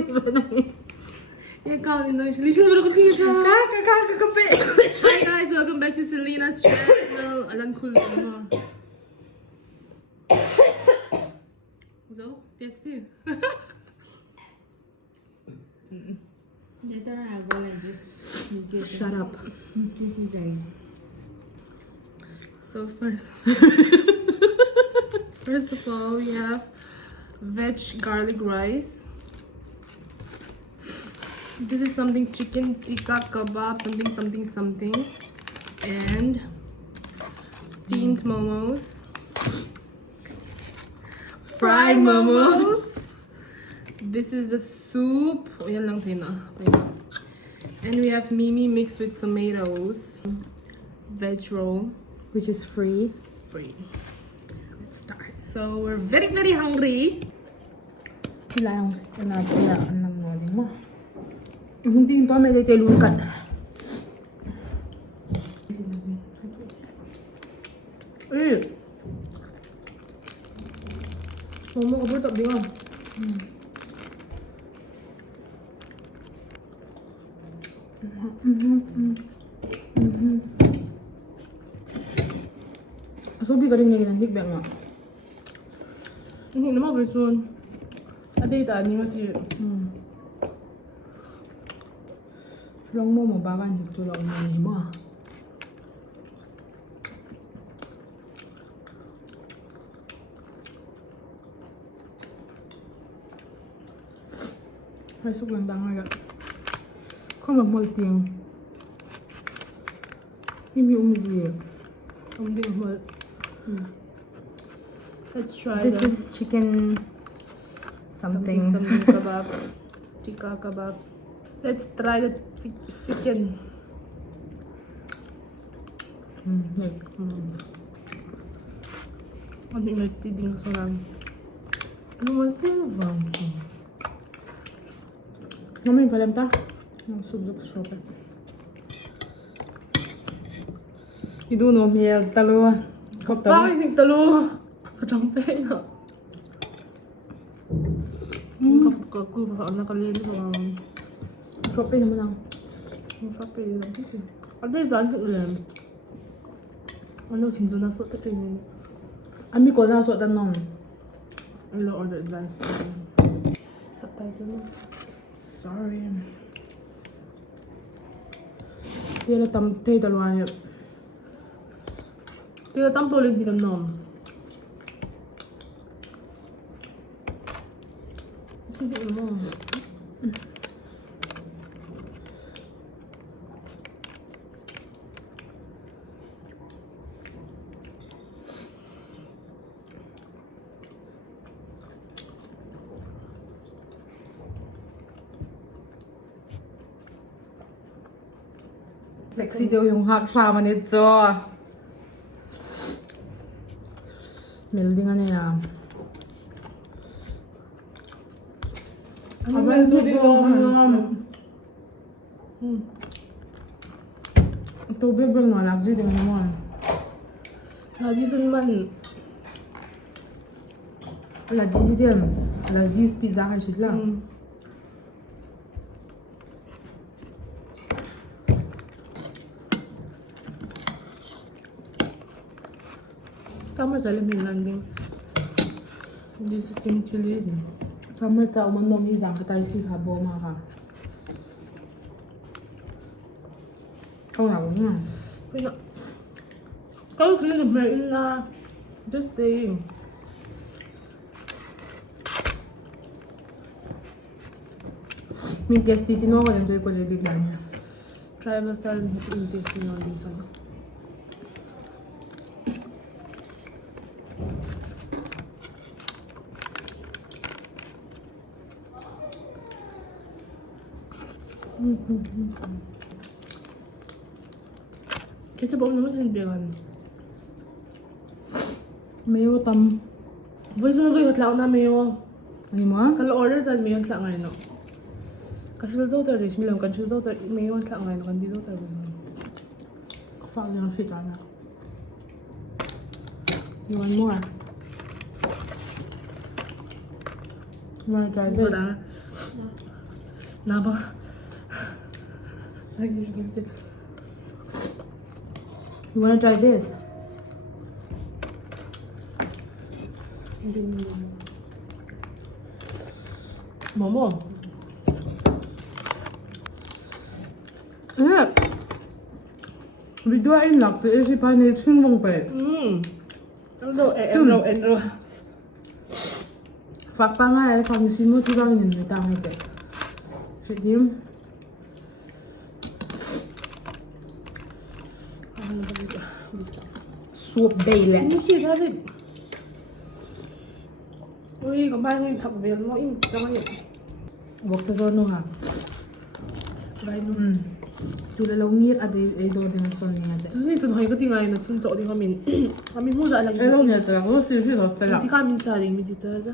Hi guys, welcome back to Selena's channel. Alam ko lang. So, tested. Later I go like this. Shut up. So first of all, we have veg garlic rice. This is something chicken tikka kebab, something, and steamed momos, fried momos. This is the soup. Yan lang sa'yo. And we have mimi mixed with tomatoes, veg roll, which is free. Let's start. So we're very hungry. Wala yung sinatayaan ng morning mo. Hindi pa may lungkat. Momo ka po, tabi nga. Asubi ka rin ngayon, hindi ba nga? Hindi naman, person. Ada ita, hindi mo siya. Sulang mo, mabakan. Sulang mo, hindi mo. Ay, sulang tanga ka. Kung magmalting. Hindi umizi. Hindi umal. Let's try This is chicken something. Kebab. Tikka kebab. Let's try the chicken. Ano yung nagtiding sa lang? Ano masing vangso? Namin palam ta? Ang subjok sa shopping. You do know, miel talo. Bakit yung talo? Kacampe na. Kaku, nakalili ko lang. Shopping naman lang. Shopping lang. Ano yung daan ko ulit? Ano, simso na suot ito yun. Ami ko na suotan nung. I'll order advance. Subtitle lang. Sorry. Tila dalawa niya. Tila tampo ulit din nom. Hindi mo. Sexy daw yung kasama nito. Melding nga niya. Ano ba ito dito? Tubig ba nga? Lagsi din naman. Najisan man. Lagsi din. Lagsi pizza ka siya. Tama sa alam landing. This is chili. Sama sa umanom isang katay si habo mga ka. Wala ko nga. Kalau kaya nag-marin na. Just saying. May guest dito no ako nandun ko labig lang niya. Tribal style na hit intestine on din sana. Ketchup ako naman sinbigan. Mayo tam. Boy, sunod ko yung katlaw na mayo. Ano mo? Kalau order sa mayo katlaw nga no. Kasi sa utar rin, milam kasi sa utar mayo katlaw nga no. Kandi sa utar rin. Kafak niya ng shit ana. You want more? You wanna try this? Ito na. 나봐. You wanna try this? 뭐뭐? Video anh lọc thì sẽ phải nên xin vòng về. em rồi. Phạt pa nga eh, phạt xin mo tu lang yun may tama ke. Si Tim. Soup day lẹ. Không chỉ ra được. Ui, có mai mình thập về nó im cho nó Wag sa zono ha. Vậy luôn. Tu la long nir ade ay do din son niya de. Chứ nên hỏi cái tiếng này nó chung chỗ đi qua mình. Mình mua ra là Ay long niya ta ko si so sa la. thì cả mình trả tiền mình đi tới ra.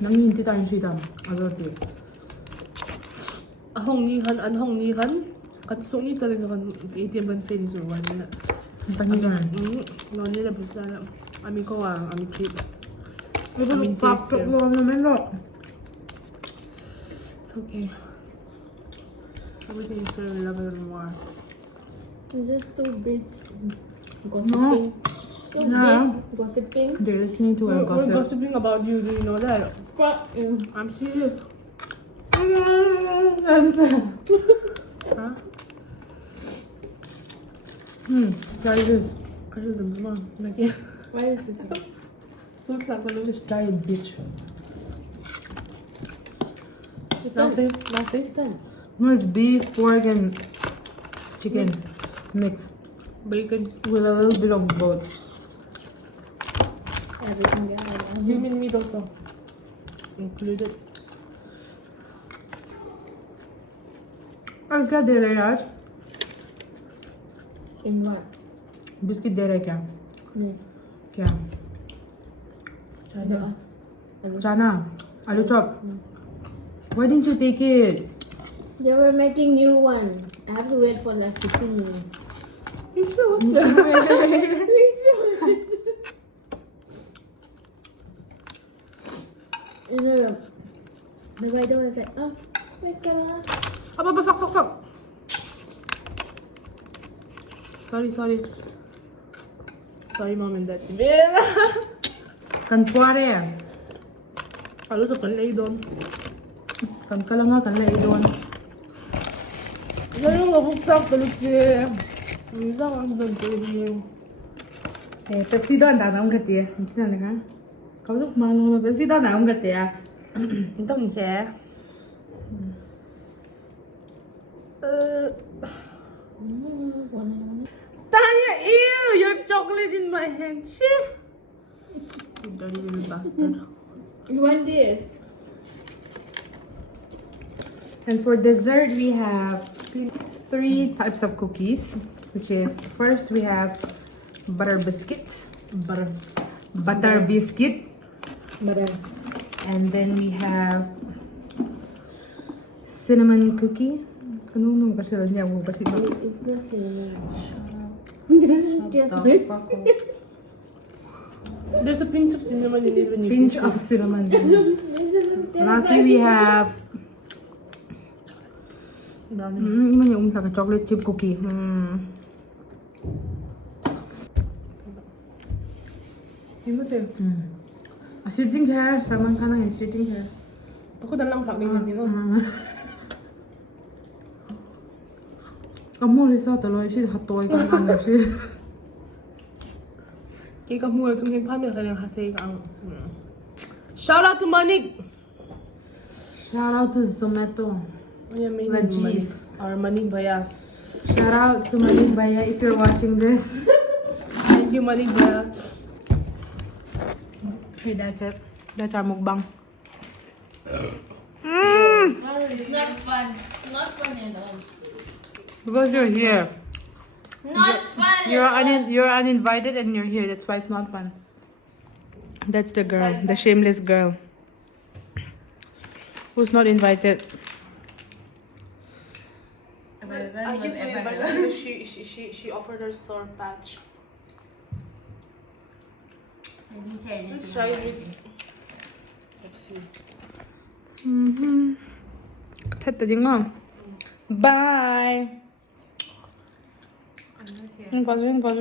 Nang hindi tayo si Tam. Alo ti. Anh hồng ni khăn. Cắt số ni cho nên con ATM bên phê rồi vậy nè. Tangi ka. Nó như là bút ra là mình có mình clip. Ay pa pap to lo naman lo. It's okay. Everything is very level more. It's just too busy No. gossiping. Too No. busy gossiping. They're listening to our We're gossip. gossiping about you. Do you know that? Fuck you. I'm serious. Sense. Huh? Try this. I just don't know. Like, Why is it? so sad. Just try it, bitch. Now say. Done. No, it's beef, pork, and chicken mix Bacon. with a little bit of both. Everything they have. Human meat also. Included. और क्या दे रहे हैं आज? In what? Biscuit दे रहे हैं क्या? Yeah. क्या? Chana. Chana, aloo chop. Why didn't you take it? They were making new one. I have to wait for like 15 minutes. You sure? You sure? And the rider was like, oh, wait, come on. Fuck. Sorry. Sorry, mom and dad. Kan puare ya? Kalau sa kanila doon. Kan ka lang nga, kan lang doon. Ganun nga buksak talutsi. Hindi lang ang doon tuloy. Eh, Pepsi doon, tanaong gati ya. Hindi na nga. Kalau malu Pepsi doon, tanaong gati ya. Hindi mo siya. Tanya, ew! Your chocolate in my hand. Shit! You dirty little bastard. You want this? And for dessert, we have 3 types of cookies, which is first we have butter biscuit, butter biscuit, and then we have cinnamon cookie. Anong nung kasi lang niya mo kasi ba? It's the same. There's a pinch of cinnamon in it when you Pinch kiss of it. cinnamon. Lastly, we have 이만 yung umsa ka chocolate chip cookie. Hindi mo sa'yo. Sitting here, saman ka na sitting here. Ako na lang pakinggan nyo. Kamu lisa taloy siya hatoy ka ano siya. Kaya muna itong hingpamil ka lang kasi ang... Shout out to Manik! Shout out to Zomato. Ayan, may Veggies. Manik. Or Manik Baya. Shout out to Malik Baya if you're watching this. Thank you, Manik Baya. Okay, that's it. That's our mukbang. It's not fun. Not fun at all. Because you're here. Not fun You're uninvited and you're here. That's why it's not fun. That's the girl, the shameless girl. Who's not invited? I guess I invited her because she offered her sour patch. Let's try it with 됐다 지금. 바이. 봐줘.